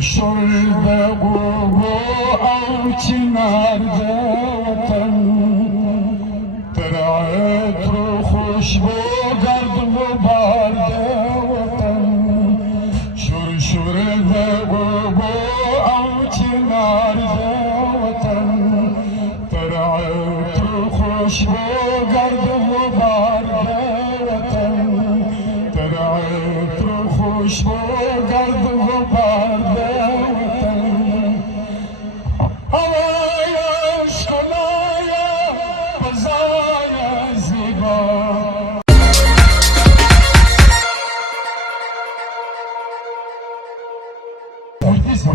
شور د اوبو او چنار د وطن تر عطر خوشبو گرد غبار د وطن شور د اوبو او چنار د وطن تر عطر خوشبو گرد غبار د وطن تر عطر خوشبو گرد غبار د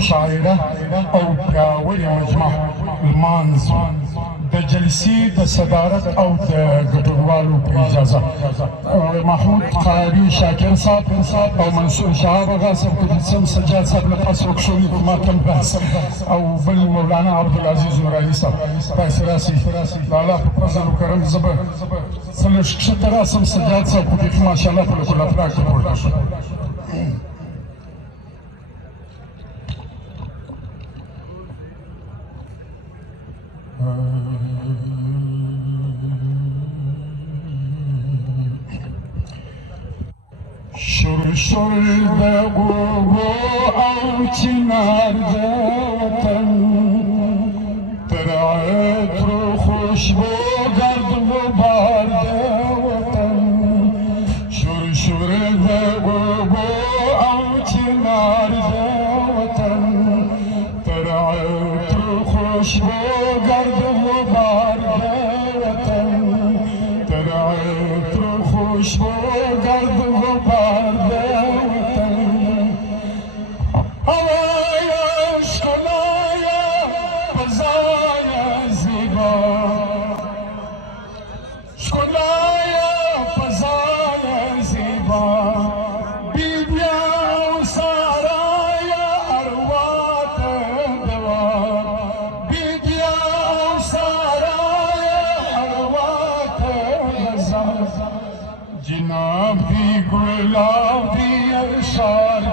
مشاعره او پیاوړې مجمع لمانځ د جلسې د صدارت او د ګډونوالو په اجازه محمود قاري شاکر صاحب او منصور شهاب آغا صاحب قدسم سجاد صاحب له پاسه وکښوني په ماتم بحث او بل مولانا عبدالعزیز نوراني صاحب تاسې راسئ د الله په فضل و کرم زه به څه لږ کښته راسم سجاد صاحب خو بیخي ماشاءالله په لکل افلاک ته پورته شو شور د اوبو او چنار د وطن تر عطر خوشبو گرد غبار د وطن شور د اوبو او چنار د وطن تر عطر خوشبو گرد غبار د وطن تر عطر خوشبو گرد غبار د جناب دی گلاب دی ارشاد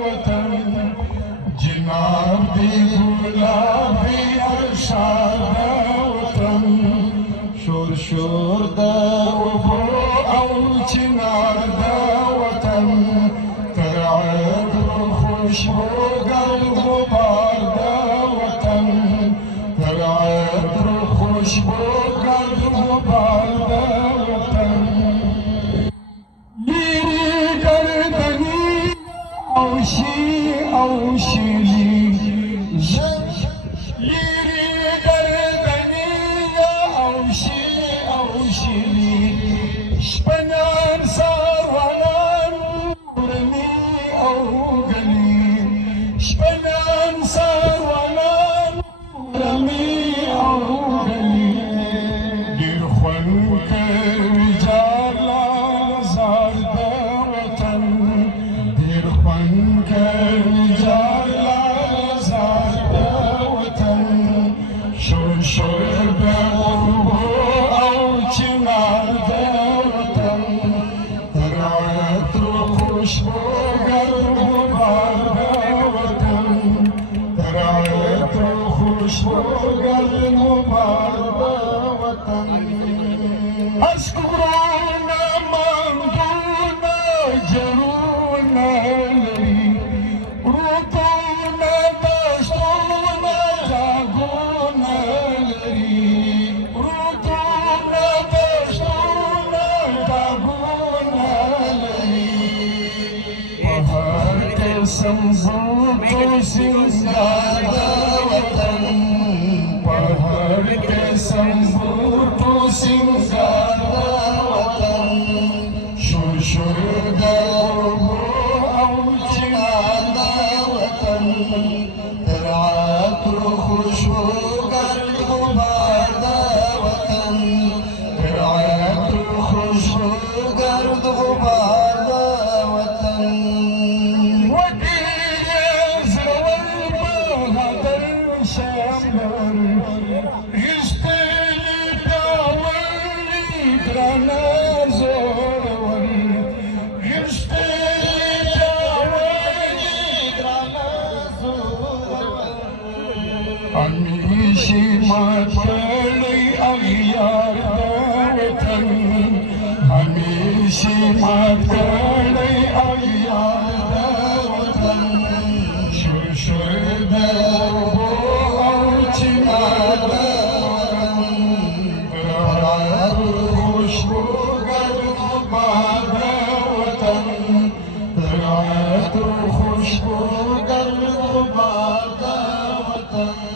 وطن جناب دی گلاب دی ارشاد وطن شور د اوبو او چنار د وطن تر عطر خوشبو گرد غبار د وطن تر عطر خوشبو گرد غبار د وطن اوشیلی لیری گردنی اوشیلی شپنان ساروانان رمی او گلی شپنان ساروانان رمی او گلی دیر خون کر جار لازار د وطن دیر خون کر شور د اوبو او چنار د وطن تر عطر خوشبو گرد غبار د وطن تر عطر خوشبو گرد غبار د وطن اشک غرونه مندونه جرونه لري روتونه دشتونه جاګونه संबूतो सिंगार द वतन पहाड़ के संबूतो सिंगार द वतन शोर द ओबो औ चिनार द वतन तर आतुर खुशबू गर्द गुबार द वतन तर आतुर खुशबू गर्द गुबार द वतन हमेशा मत कड़ी अगियार वतन हमेशा मत कड़ी अगियार वतन शुर शुर दो औचिना खुशबू गर्द बाद वतन खुशबू गर्द बाद वतन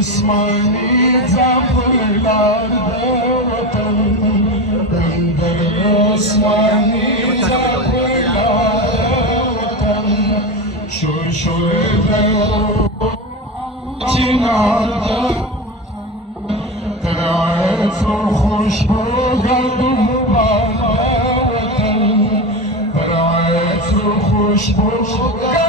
उस्मानी जाफरदार वतन बंदर उस्मानी जाफरदार वतन शुर चिनार तरायत खुशबू गर्द बाद वतन तरायत खुशबू